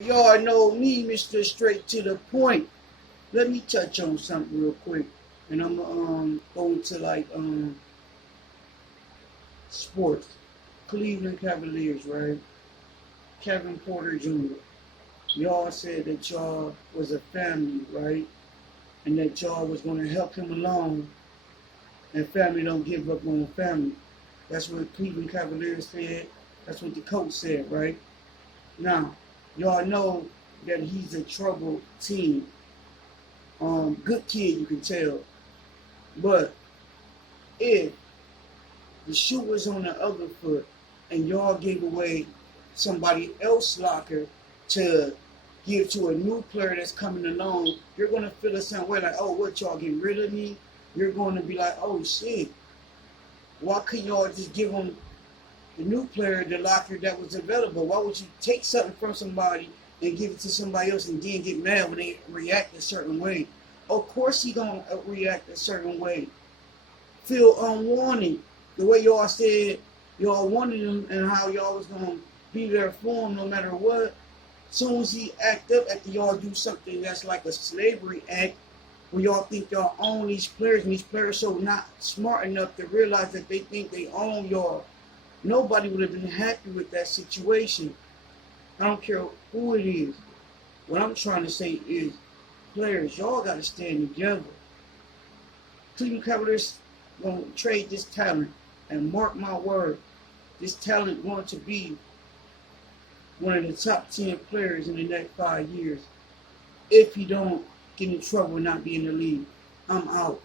Y'all know me, Mr. Straight to the point. Let me touch on something real quick. And I'm go into sports. Cleveland Cavaliers, right? Kevin Porter Jr. Y'all said that y'all was a family, right? And that y'all was gonna help him along, and family don't give up on family. That's what Cleveland Cavaliers said. That's what the coach said, right? Now, y'all know that he's a troubled team. Good kid, you can tell. But if the shoe was on the other foot and y'all gave away somebody else's locker to give to a new player that's coming along, you're going to feel the same way like, oh, what, y'all getting rid of me? You're going to be like, oh, shit. Why couldn't y'all just give them the new player the locker that was available? Why would you take something from somebody and give it to somebody else and then get mad when they react a certain way? Of course he gonna react a certain way. Feel unwanted. The way y'all said y'all wanted him and how y'all was gonna be there for him no matter what. Soon as he act up after y'all do something that's like a slavery act, where y'all think y'all own these players and these players so not smart enough to realize that they think they own y'all. Nobody would have been happy with that situation. I don't care who it is. What I'm trying to say is, players, y'all got to stand together. Cleveland Cavaliers gonna trade this talent, and mark my word, this talent going to be one of the top 10 players in the next 5 years. If he don't get in trouble and not be in the league, I'm out.